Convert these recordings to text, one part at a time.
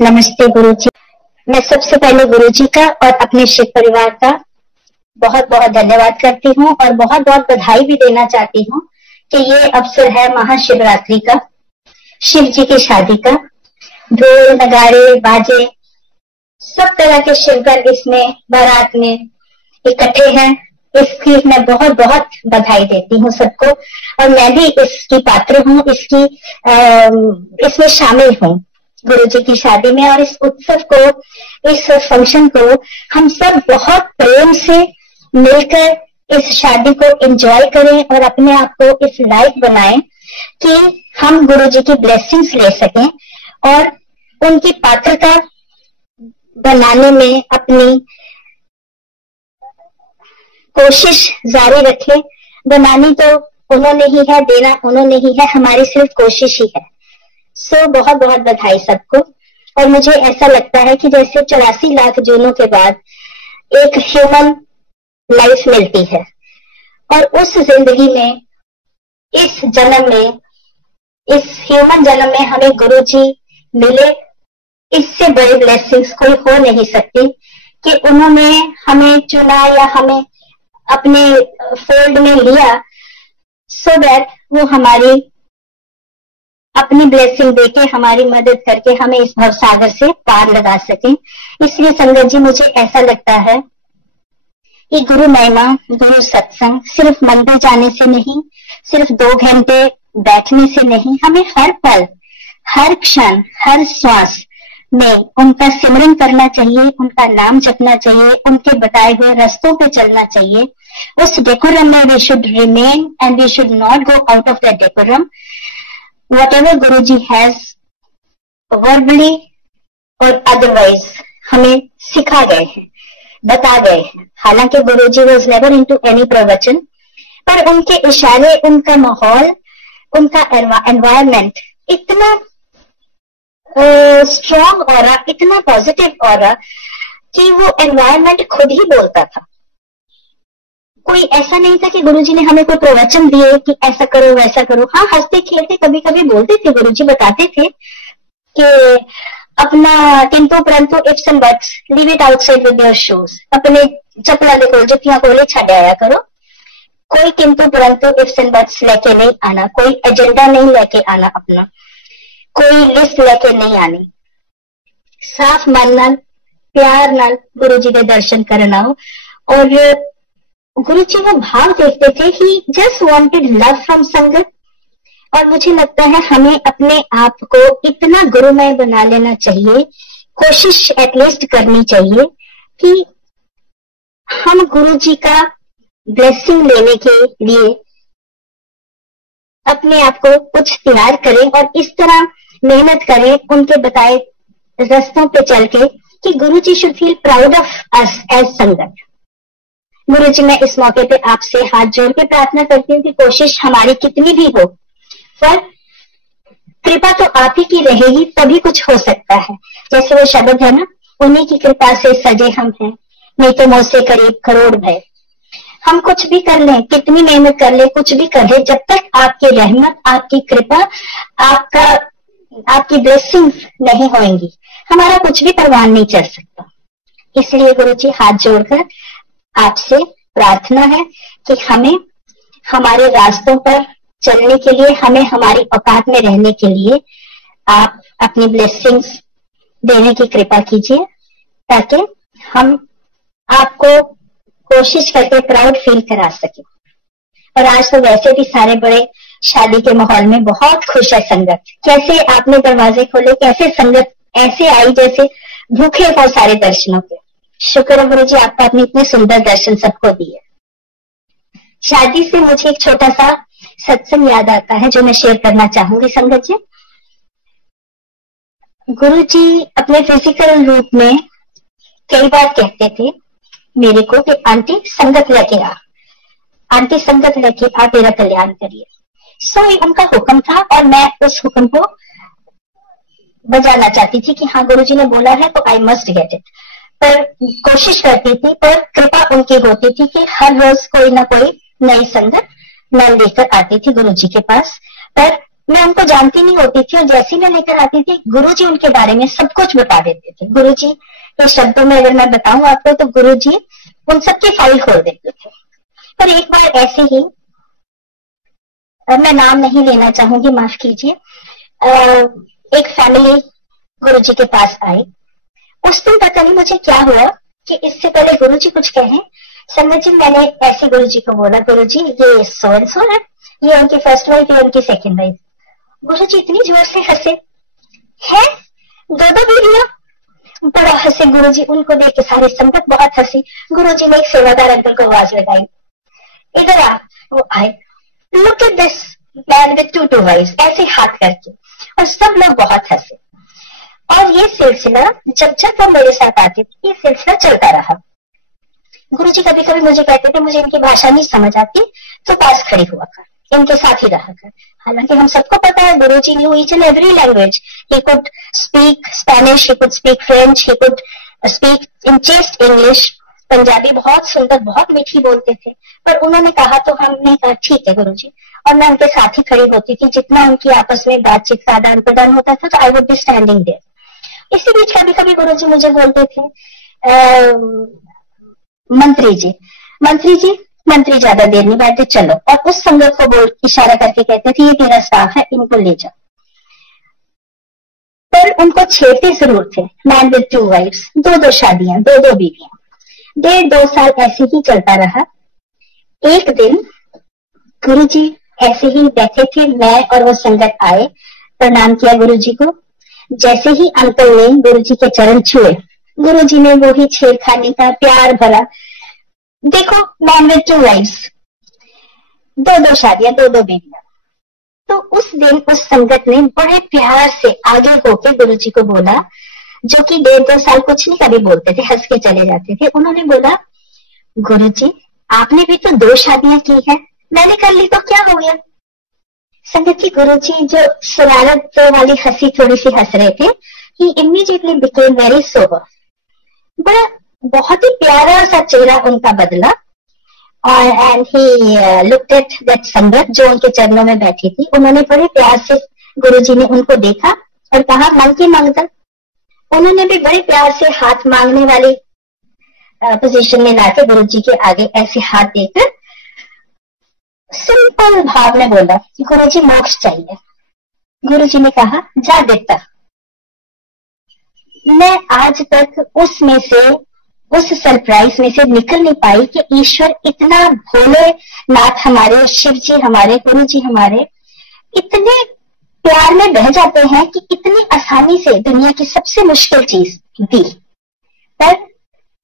नमस्ते गुरु जी। मैं सबसे पहले गुरु जी का और अपने शिव परिवार का बहुत बहुत धन्यवाद करती हूँ और बहुत बहुत बधाई भी देना चाहती हूँ कि ये अवसर है महाशिवरात्रि का, शिव जी की शादी का। ढोल नगाड़े बाजे सब तरह के शिवगण इसमें बारात में इकट्ठे हैं। इसकी मैं बहुत बहुत बधाई देती हूँ सबको और मैं भी इसकी पात्र हूँ, इसमें शामिल हूँ गुरु जी की शादी में। और इस उत्सव को, इस फंक्शन को हम सब बहुत प्रेम से मिलकर इस शादी को एंजॉय करें और अपने आप को इस लायक बनाएं कि हम गुरु जी की ब्लेसिंग्स ले सकें और उनकी पात्रता बनाने में अपनी कोशिश जारी रखें। बनानी तो उन्होंने ही है, देना उन्होंने ही है, हमारी सिर्फ कोशिश ही है। सो बहुत बहुत बधाई सबको। और मुझे ऐसा लगता है कि जैसे 84 लाख जूनों के बाद एक ह्यूमन लाइफ मिलती है और उस जिंदगी में, इस जन्म में, इस ह्यूमन जन्म में हमें गुरु जी मिले, इससे बड़ी ब्लेसिंग्स कोई हो नहीं सकती कि उन्होंने हमें चुना या हमें अपने फोल्ड में लिया सो दैट वो हमारी अपनी ब्लेसिंग देके, हमारी मदद करके हमें इस भवसागर से पार लगा सकें। इसलिए संगत जी, मुझे ऐसा लगता है कि गुरु महिमा, गुरु सत्संग सिर्फ मंदिर जाने से नहीं, सिर्फ 2 घंटे बैठने से नहीं, हमें हर पल, हर क्षण, हर श्वास में उनका सिमरन करना चाहिए, उनका नाम जपना चाहिए, उनके बताए हुए रास्तों पे चलना चाहिए। उस डेकोरम में we should remain and we should not go out of that decorum. Whatever Guruji has verbally और otherwise हमें सिखा गए हैं, बता गए हैं। हालांकि गुरुजी was never into any प्रवचन, पर उनके इशारे, उनका माहौल, उनका एनवायरमेंट इतना स्ट्रॉन्ग ऑरा, इतना पॉजिटिव ऑरा कि वो एनवायरमेंट खुद ही बोलता था। कोई ऐसा नहीं था कि गुरुजी ने हमें कोई प्रवचन दिए कि ऐसा करो वैसा करो। हाँ, हंसते खेलते कभी कभी बोलते थे गुरुजी, बताते थे कि अपना किंतु परंतु ifs and buts leave it outside with your shoes. अपने चप्पला दे कोल, जुत्तियां कोले छड़ आया करो। कोई किंतु परंतु इफ्स एंड बट्स लेके नहीं आना, कोई एजेंडा नहीं लेके आना, अपना कोई लिस्ट लेके नहीं आनी। साफ मन नाल, प्यार नाल गुरुजी के दर्शन करना हो। और गुरु जी वो भाव देखते थे, ही जस्ट वॉन्टेड लव फ्रॉम संगत। और मुझे लगता है हमें अपने आप को इतना गुरुमय बना लेना चाहिए, कोशिश एटलीस्ट करनी चाहिए कि हम गुरु जी का ब्लेसिंग लेने के लिए अपने आप को कुछ तैयार करें और इस तरह मेहनत करें उनके बताए रास्तों पे चल के कि Guru ji should feel proud of us as sangat. Guru जी, मैं इस मौके पे आपसे हाथ जोड़ के प्रार्थना करती हूँ कि कोशिश हमारी कितनी भी हो, पर कृपा तो आप ही की रहेगी, तभी कुछ हो सकता है। जैसे वो शब्द है ना, उन्हीं की कृपा से सजे हम हैं, नहीं तो मुझसे करीब करोड़ भय। हम कुछ भी कर लें, कितनी मेहनत कर ले, कुछ भी कर ले, जब तक आपकी रहमत, आपकी कृपा, आपकी ब्लेसिंग नहीं होंगी, हमारा कुछ भी परवान नहीं चल सकता। इसलिए गुरु जी, हाथ जोड़कर आपसे प्रार्थना है कि हमें हमारे रास्तों पर चलने के लिए, हमें हमारी औकात में रहने के लिए आप अपनी ब्लेसिंग्स देने की कृपा कीजिए, ताकि हम आपको कोशिश करके प्राउड फील करा सके। और आज तो वैसे भी सारे बड़े शादी के माहौल में बहुत खुश है संगत। कैसे आपने दरवाजे खोले, कैसे संगत ऐसे आई जैसे भूखे हो सारे दर्शनों के। शुक्र है गुरु जी, आपका अपने इतने सुंदर दर्शन सबको दिए। शादी से मुझे एक छोटा सा सत्संग याद आता है जो मैं शेयर करना चाहूंगी संगत जी। गुरु जी अपने फिजिकल रूप में कई बार कहते थे मेरे को कि आंटी संगत लेके आ, आंटी संगत लेके आ, तेरा कल्याण करिए। सो उनका हुक्म था और मैं उस हुक्म को बजाना चाहती थी कि हाँ गुरु जी ने बोला है तो आई मस्ट गेट इट। पर कोशिश करती थी, पर कृपा उनकी होती थी कि हर रोज कोई ना कोई नई संगत मैं लेकर आती थी गुरु जी के पास। पर मैं उनको जानती नहीं होती थी और जैसे मैं लेकर आती थी गुरुजी उनके बारे में सब कुछ बता देते थे। गुरुजी के शब्दों में अगर मैं बताऊं आपको तो गुरुजी उन सबकी फाइल खोल देते थे। पर एक बार ऐसे ही, मैं नाम नहीं लेना चाहूंगी, माफ कीजिए, एक फैमिली गुरुजी के पास आई। उस दिन पता नहीं मुझे क्या हुआ कि इससे पहले गुरुजी कुछ कहें, संगत जी मैंने ऐसे गुरुजी को बोला, गुरुजी ये सो एंड सो है, ये उनकी फर्स्ट वाइफ, ये उनकी सेकंड वाइफ। गुरुजी इतनी जोर से हंसे, है दो बीवियां, बड़ा हंसे गुरुजी। उनको देख के सारी संगत बहुत हंसी। गुरुजी ने एक सेवादार अंकल को आवाज लगाई, इधर आ। वो आए, look at this man with two wifes, ऐसे हाथ करके, और सब लोग बहुत हंसे। और ये सिलसिला जब जब वो मेरे साथ आते थे ये सिलसिला चलता रहा। गुरुजी कभी कभी मुझे कहते थे मुझे इनकी भाषा नहीं समझ आती तो पास खड़ी हुआ कर, इनके साथ ही रहा कर। हालांकि हम सबको पता है Guruji knew each and every language. He could speak Spanish, he could speak French, he could speak in chaste English. Punjabi बहुत सुंदर, बहुत मीठी बोलते थे। पर उन्होंने कहा तो हमने कहा ठीक है गुरुजी, और मैं उनके साथ ही खड़ी होती थी। जितना उनकी आपस में बातचीत का आदान प्रदान होता था तो I would be standing there. इसी बीच कभी कभी गुरुजी मुझे बोलते थे मंत्री जी, मंत्री जी, मंत्री ज्यादा देर नहीं बैठे, चलो। और उस संगत को बोल इशारा करके कहते थे ये तेरा स्टाफ है, इनको ले जाओ। पर उनको छेड़ते जरूर थे। मैन विद टू वाइफ्स, दो शादियां, दो बीवियां। 1.5-2 साल ऐसे ही चलता रहा। एक दिन गुरुजी ऐसे ही बैठे थे, मैं और वो संगत आए, प्रणाम किया गुरुजी को। जैसे ही अंकल ने गुरुजी के चरण छुए, गुरुजी ने वो ही छेड़खानी का प्यार भरा, देखो मैन विद टू वाइफ्स, दो शादियां, दो बेटियां। तो उस दिन उस संगत ने बड़े प्यार से आगे होकर गुरुजी को बोला, जो कि 1.5-2 साल कुछ नहीं कभी बोलते थे, हंस के चले जाते थे। उन्होंने बोला गुरुजी आपने भी तो 2 शादियां की है, मैंने कर ली तो क्या हो गया। संगत जी गुरुजी जो शरारत वाली हंसी थोड़ी सी हंस रहे थे, ही इमीडिएटली बिकेम वेरी सोबर। बड़ा बहुत ही प्यारा सा चेहरा उनका बदला। और and he looked at that संगत जो उनके चरणों में बैठी थी। उन्होंने बड़े प्यार से, गुरुजी ने उनको देखा और कहा मांग मांगता। उन्होंने भी बड़े प्यार से हाथ मांगने वाली पोजीशन में लाके गुरुजी के आगे ऐसे हाथ देकर सिंपल भाव में बोला कि गुरुजी मोक्ष चाहिए। गुरुजी ने कहा जा बेटा। मैं आज तक उसमें से, उस सरप्राइज में से निकल नहीं पाई कि ईश्वर इतना भोले नाथ हमारे, शिव जी हमारे, गुरु जी हमारे इतने प्यार में बह जाते हैं कि इतनी आसानी से दुनिया की सबसे मुश्किल चीज दी। पर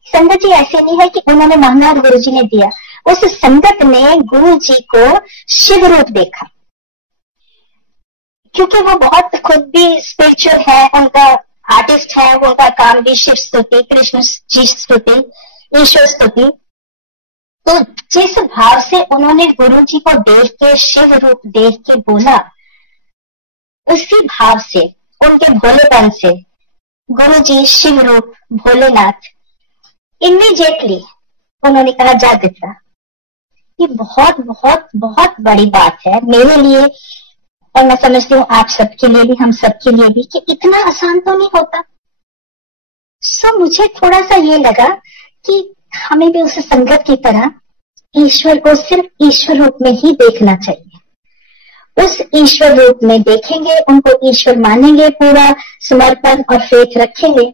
संगत जी ऐसे नहीं है कि उन्होंने मांगा और गुरु जी ने दिया। उस संगत ने गुरु जी को शिव रूप देखा, क्योंकि वो बहुत खुद भी स्पिरिचुअल है, उनका आर्टिस्ट है, उनका काम भी शिव स्तुति, कृष्ण जी स्तुति, ईश्वर स्तुति। तो जिस भाव से उन्होंने गुरु जी को देख के, शिव रूप देख के बोला, उसी भाव से, उनके भोलेपन से गुरु जी शिव रूप भोलेनाथ इमीडिएटली उन्होंने कहा जा बेटा। ये बहुत बहुत बहुत बड़ी बात है मेरे लिए, और मैं समझती हूँ आप सबके लिए भी, हम सबके लिए भी, कि इतना आसान तो नहीं होता। सो मुझे थोड़ा सा ये लगा कि हमें भी उस संगत की तरह ईश्वर को सिर्फ ईश्वर रूप में ही देखना चाहिए। उस ईश्वर रूप में देखेंगे, उनको ईश्वर मानेंगे, पूरा समर्पण और फेथ रखेंगे,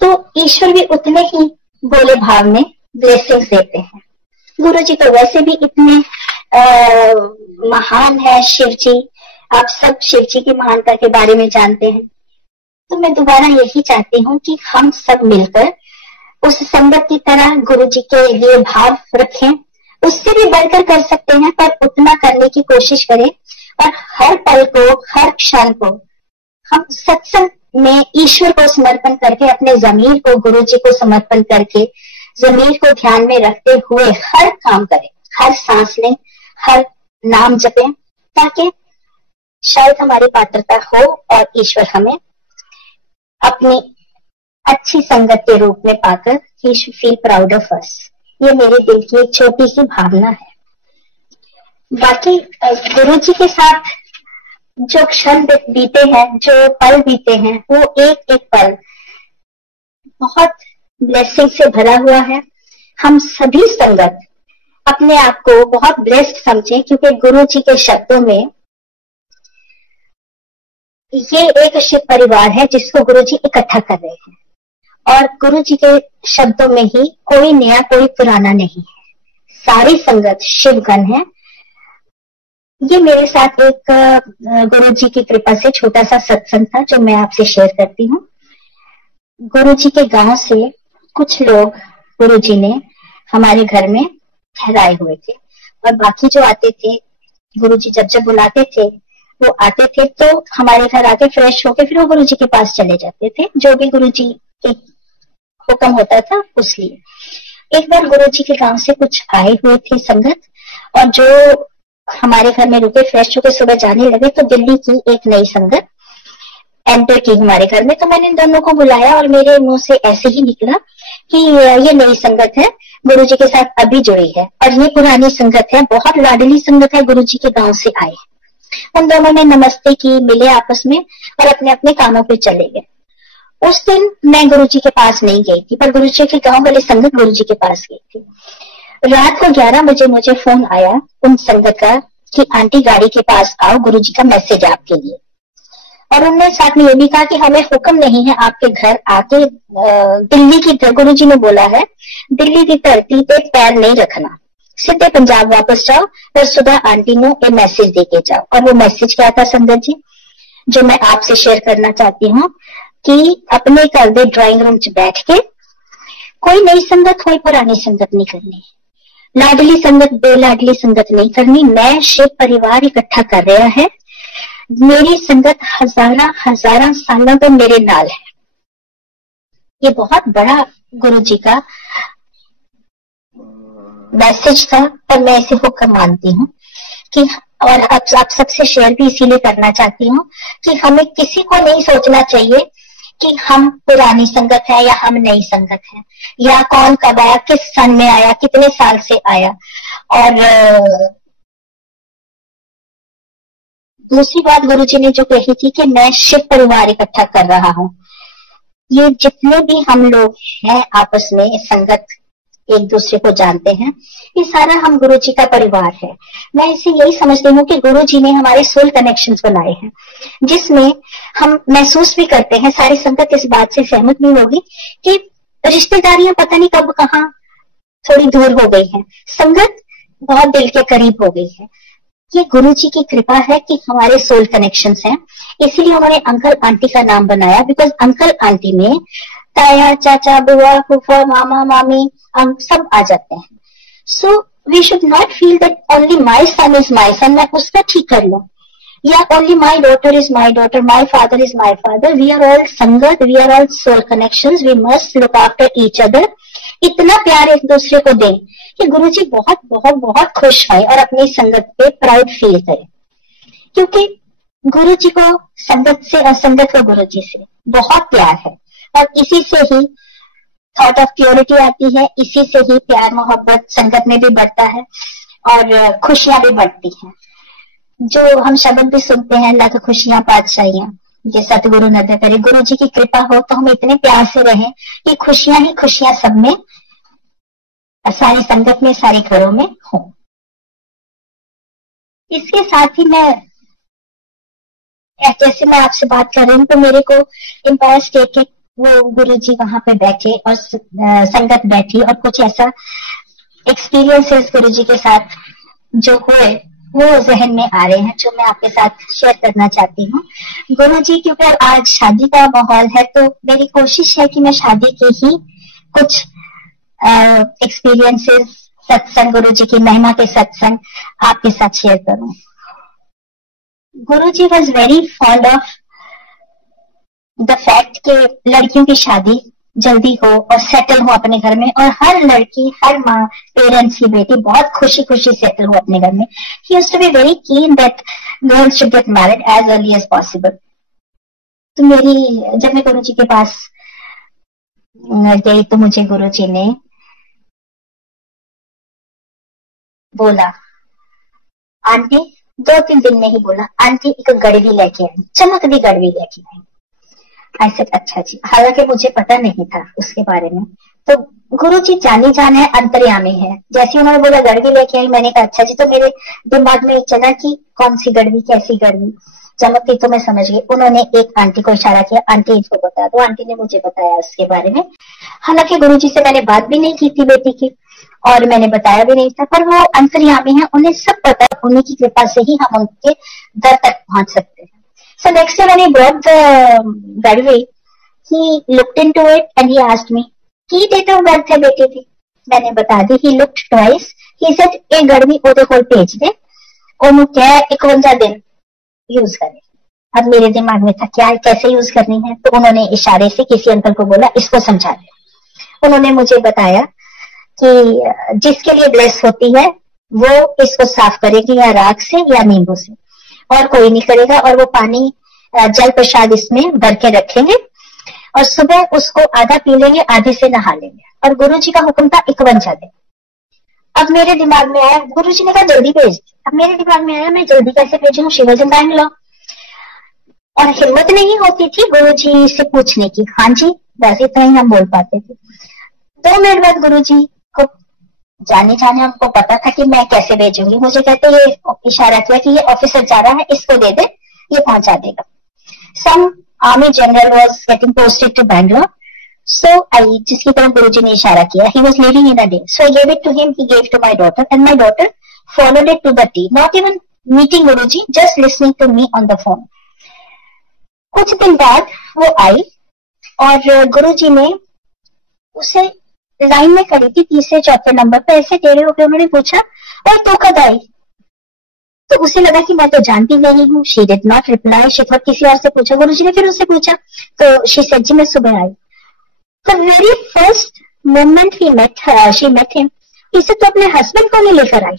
तो ईश्वर भी उतने ही भोले भाव में ब्लेसिंग्स देते हैं। गुरु जी तो वैसे भी इतने महान है शिव जी, आप सब शिव जी की महानता के बारे में जानते हैं। तो मैं दोबारा यही चाहती हूँ कि हम सब मिलकर उस संगत की तरह गुरु जी के लिए भाव रखें। उससे भी बढ़कर कर सकते हैं, पर उतना करने की कोशिश करें, और हर पल को, हर क्षण को हम सत्संग में ईश्वर को समर्पण करके, अपने जमीर को गुरु जी को समर्पण करके, जमीर को ध्यान में रखते हुए हर काम करें, हर सांस लें, हर नाम जपें, ताकि शायद हमारी पात्रता हो और ईश्वर हमें अपनी अच्छी संगत के रूप में पाकर he should feel proud of अस। ये मेरे दिल की एक छोटी सी भावना है। बाकी गुरु जी के साथ जो क्षण बीते हैं, जो पल बीते हैं, वो एक एक पल बहुत ब्लेसिंग से भरा हुआ है। हम सभी संगत अपने आप को बहुत ब्लेस्ड समझें, क्योंकि गुरु जी के शब्दों में ये एक शिव परिवार है जिसको गुरु जी इकट्ठा कर रहे हैं, और गुरु जी के शब्दों में ही कोई नया कोई पुराना नहीं है, सारी संगत शिवगण है। ये मेरे साथ एक गुरु जी की कृपा से छोटा सा सत्संग था जो मैं आपसे शेयर करती हूँ। गुरु जी के गांव से कुछ लोग गुरु जी ने हमारे घर में ठहराए हुए थे, और बाकी जो आते थे, गुरु जी जब जब बुलाते थे वो आते थे, तो हमारे घर आके फ्रेश होके फिर वो गुरु जी के पास चले जाते थे, जो भी गुरु जी के हुक्म होता था उस लिए। एक बार गुरु जी के गांव से कुछ आए हुए थे संगत, और जो हमारे घर में रुके, फ्रेश होके सुबह जाने लगे, तो दिल्ली की एक नई संगत एंटर की हमारे घर में। तो मैंने इन दोनों को बुलाया और मेरे मुंह से ऐसे ही निकला कि ये नई संगत है, गुरु जी के साथ अभी जुड़ी है, और ये पुरानी संगत है, बहुत लाडली संगत है, गुरु जी के गांव से आए। उन दोनों ने नमस्ते की, मिले आपस में और अपने अपने कामों पे चले गए। उस दिन मैं गुरु जी के पास नहीं गई थी, पर गुरु जी के गांव वाली संगत गुरु जी के पास गई थी। रात को 11 बजे मुझे फोन आया उन संगत का कि आंटी गाड़ी के पास आओ, गुरु जी का मैसेज आपके लिए। और उन्होंने साथ में ये भी कहा कि हमें हुक्म नहीं है आपके घर आके दिल्ली की, गुरु जी ने बोला है दिल्ली की धरती पे पैर नहीं रखना, सीधे पंजाब वापस जाओ, पर सुबह आंटी को ये मैसेज देके जाओ। और वो मैसेज क्या था संगत जी, जो मैं आपसे शेयर करना चाहती हूँ, कि अपने घर के ड्राइंग रूम च बैठ के कोई नई संगत कोई पुरानी संगत नहीं करनी, लाडली संगत बेलाडली संगत नहीं करनी। मैं शिव परिवार इकट्ठा कर रहा है, मेरी संगत हजारा सालों तो मेरे नाल है। ये बहुत बड़ा गुरु जी का मैसेज था, और मैं इसे हुक्म मानती हूँ कि, और आप सबसे शेयर भी इसीलिए करना चाहती हूँ कि हमें किसी को नहीं सोचना चाहिए कि हम पुरानी संगत है या हम नई संगत है, या कौन कब आया, किस सन में आया, कितने साल से आया। और दूसरी बात गुरु जी ने जो कही थी कि मैं शिव परिवार इकट्ठा कर रहा हूँ, ये जितने भी हम लोग हैं आपस में संगत एक दूसरे को जानते हैं, ये सारा हम गुरु जी का परिवार है। मैं इसे यही समझती हूँ कि गुरु जी ने हमारे सोल कनेक्शंस बनाए हैं, जिसमें हम महसूस भी करते हैं, सारी संगत इस बात से सहमत भी होगी कि रिश्तेदारियां पता नहीं कब कहाँ थोड़ी दूर हो गई हैं, संगत बहुत दिल के करीब हो गई है। ये गुरु जी की कृपा है कि हमारे सोल कनेक्शंस हैं, इसीलिए उन्होंने अंकल आंटी का नाम बनाया, बिकॉज अंकल आंटी में ताया चाचा बुआ फूफा मामा मामी सब आ जाते हैं। So we should not feel that only my son is my son, मैं उसका ठीक कर लूं, या only my daughter is my daughter, my father is my father. We are all sangat, we are all soul connections, we must look after each other. इतना प्यार एक दूसरे को दें कि गुरु जी बहुत बहुत बहुत खुश हों और अपनी संगत पे प्राउड फील करें, क्योंकि गुरु जी को संगत से और संगत को गुरु जी से बहुत प्यार है, और इसी से ही थॉट ऑफ प्योरिटी आती है, इसी से ही प्यार मोहब्बत संगत में भी बढ़ता है और खुशियां भी बढ़ती हैं। जो हम शब्द भी सुनते हैं, लख खुशियां पातशाहियां, ये सतगुरु नजर करे, गुरु जी की कृपा हो तो हम इतने प्यार से रहें कि खुशियां ही खुशियां सब में, सारी संगत में, सारे घरों में हो। इसके साथ ही मैं, जैसे मैं आपसे बात कर रही हूँ, तो मेरे को एम्पायर स्टेट के वो गुरु जी वहां पे बैठे और संगत बैठी, और कुछ ऐसा एक्सपीरियंसेस गुरु जी के साथ जो हुए वो जहन में आ रहे हैं, जो मैं आपके साथ शेयर करना चाहती हूँ। गुरु जी, क्योंकि आज शादी का माहौल है, तो मेरी कोशिश है कि मैं शादी के ही कुछ एक्सपीरियंसेस, सत्संग, गुरु जी की महिमा के सत्संग आपके साथ शेयर करूं। Guru ji was very fond of the fact कि लड़कियों की शादी जल्दी हो और सेटल हो अपने घर में, और हर लड़की, हर माँ, पेरेंट्स की बेटी बहुत खुशी खुशी सेटल हो अपने घर में। He used to be very keen that girls should get married as early as possible. तो जब मैं गुरु जी के पास गई तो मुझे गुरु जी ने बोला, आंटी 2-3 दिन में ही बोला आंटी एक गड़वी लेके आई, चमकदी गड़वी लेके आई। आई सेड अच्छा जी, हालांकि मुझे पता नहीं था उसके बारे में। तो गुरुजी जानी जान है, अंतर्यामी है। जैसे उन्होंने बोला गड़वी लेके आई, मैंने कहा अच्छा जी। तो मेरे दिमाग में चला कि कौन सी गड़वी, कैसी गड़वी चमकती, तो मैं समझ गई। उन्होंने एक आंटी को इशारा किया, आंटी इसको बता दो। आंटी ने मुझे बताया उसके बारे में। हालांकि गुरुजी से मैंने बात भी नहीं की थी बेटी की, और मैंने बताया भी नहीं था, पर वो अंतर्यामी है, उन्हें सब पता, उन्हीं की कृपा से ही हम उनके दर तक पहुंच सकते हैं। So next day when he brought the Gadvi, he looked into it and he asked me, की डेट ऑफ बर्थ है बेटे की? मैंने बता दी। He looked twice. He said, एक गड़वी ओदे कोल भेज दे, ओनू क्या 51 दिन यूज करे। अब मेरे दिमाग में था क्या, कैसे यूज करनी है? तो उन्होंने इशारे से किसी अंकल को बोला इसको समझा दे। उन्होंने मुझे बताया कि जिसके लिए ब्लेस होती है वो इसको साफ करेगी या राख से या नींबू से, और कोई नहीं करेगा। और वो पानी जल प्रसाद इसमें भर के रखेंगे और सुबह उसको आधा पी लेंगे, आधे से नहा लेंगे। और गुरुजी का हुक्म था 51 दिन। अब मेरे दिमाग में आया, गुरुजी ने कहा जल्दी भेज दे। अब मेरे दिमाग में आया मैं जल्दी कैसे भेजूं, शी वाज इन बैंगलोर। और हिम्मत नहीं होती थी गुरुजी से पूछने की। हाँ जी, बस इतना ही हम बोल पाते थे। 2 मिनट बाद गुरुजी को जाने उनको पता था कि मैं कैसे भेजूंगी। मुझे कहते ये इशारा किया कि ये ऑफिसर जा रहा है, इसको दे दे, ये पहुंचा देगा। Some army general was getting posted to Bangalore, so I, जिसकी तरफ गुरुजी ने इशारा किया, he was leaving in a day, so I gave it to him, he gave to my daughter and my daughter followed it to the T, not even meeting Guruji, just listening to me on the phone. कुछ दिन बाद वो आई और गुरुजी ने उसे line में खड़ी थी 3-4 नंबर पे, ऐसे टेढ़े होकर उन्होंने पूछा और तू कब आई? तो उसे लगा कि मैं तो जानती नहीं हूँ। She did not reply, she thought किसी और से पूछा। गुरुजी ने फिर उससे पूछा तो शी सेड जी मैं सुबह आई। The very first moment she met him, इसे तो अपने हस्बैंड को नहीं लेकर आई।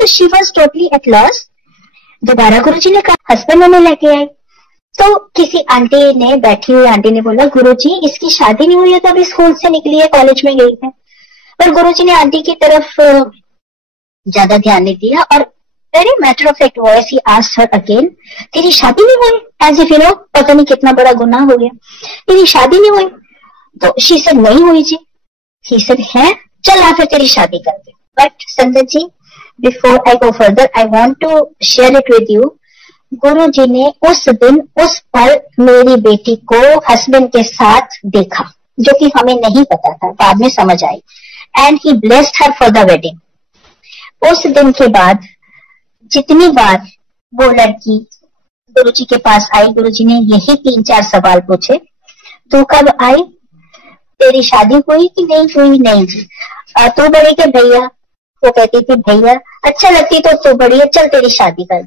तो she was totally at loss. दोबारा गुरुजी ने कहा हस्बैंड उन्हें लेके आई। तो किसी आंटी ने, बैठी हुई आंटी ने बोला गुरुजी इसकी शादी नहीं हुई है, तो अभी स्कूल से निकली है, कॉलेज में गई है। पर गुरुजी ने आंटी की तरफ ज्यादा ध्यान नहीं दिया और very matter of fact voice he asked her again, तेरी शादी नहीं हुई? एज इफ यू नो, पता नहीं कितना बड़ा गुनाह हो गया, तेरी शादी नहीं हुई? तो शी सेड नहीं हुई जी। ही सेड है, चल आ फिर तेरी शादी कर दे। But sangat ji, before I go further I want to share it with you. Guru ji ने उस दिन, उस पल मेरी बेटी को हस्बैंड के साथ देखा, जो कि हमें नहीं पता था, बाद में समझ आई। And he blessed her for the wedding. उस दिन के बाद जितनी बार वो लड़की गुरु जी के पास आई, गुरु जी ने यही 3-4 सवाल पूछे, तू कब आई, तेरी शादी हुई कि नहीं हुई? नहीं जी। तू बड़ी के भैया? वो कहती थी भैया। अच्छा लगती तो तू बड़ी है, चल तेरी शादी कर।